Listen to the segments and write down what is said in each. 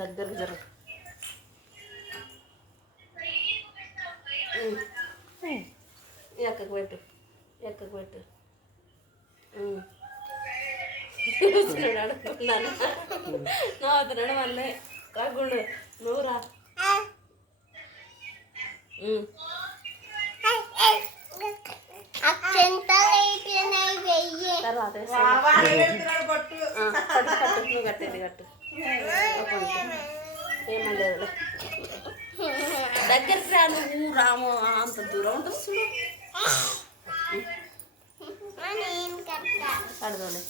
దగ్గరకు జరుగు. ఎక్కకు పెట్టు, ఎక్కకు పెట్టు. చూస్తున్నాడు అనుకున్నాను. నవ్వుతున్నాడు మళ్ళీ. కాకుండా నువ్వు రా. తర్వాత నువ్వు కట్టేది కట్టు. ఏమలేదు దగ్గరికి రా. నువ్వు రాము అంత దూరం ఉంటుంది. కడదోలే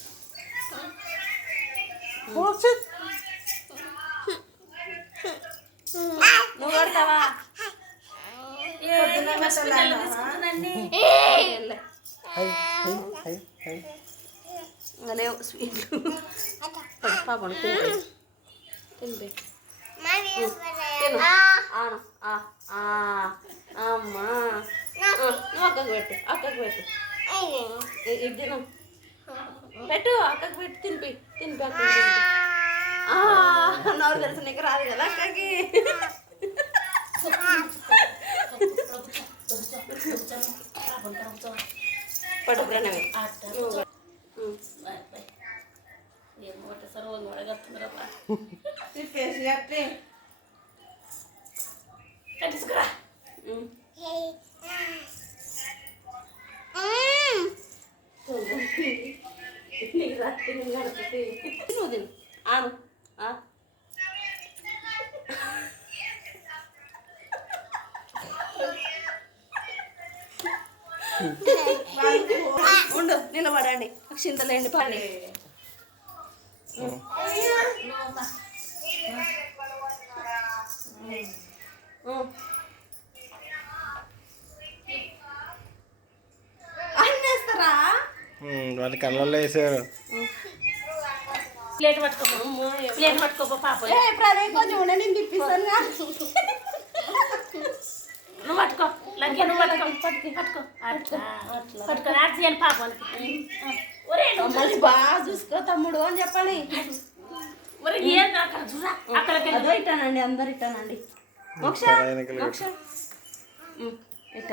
నువ్వు కడతావా? లేవు స్వీట్లు. పాపను తింపి తింపి అమ్మా. నువ్వు అక్కకు పెట్టు, అక్కకు పెట్టు. ఇది తిను పెట్టు, అక్కకు పెట్టి తినిపి తినిపి అక్కకి తినిపి. నవ్వు తెలుసు నీకు రాదు కదా అక్కకి. పట్టుకురానవి తీసుకురా. నీకు రాత్రి నువ్వు తిను. ఆను ఉండు, నిలబడండి. చింతలేండి పని. అన్నేస్తారా? వాళ్ళ కళ్ళల్లో వేసారు. ప్లేట్ పట్టుకోపో, ప్లేట్ పట్టుకోపో పాప. కొంచెం ఉండే నేను తిప్పిస్తాను. నువ్వు పట్టుకో లగ్గే, నువ్వు పట్టుకో పట్టుకో పట్టుకో ఆర్చి అని పాపానికి. మళ్ళీ బాగా చూసుకో తమ్ముడు అని చెప్పాలి. అక్కడ ఇట్టానండి, అందరు ఇట్టానండి. మోక్ష మోక్ష ఇట్ట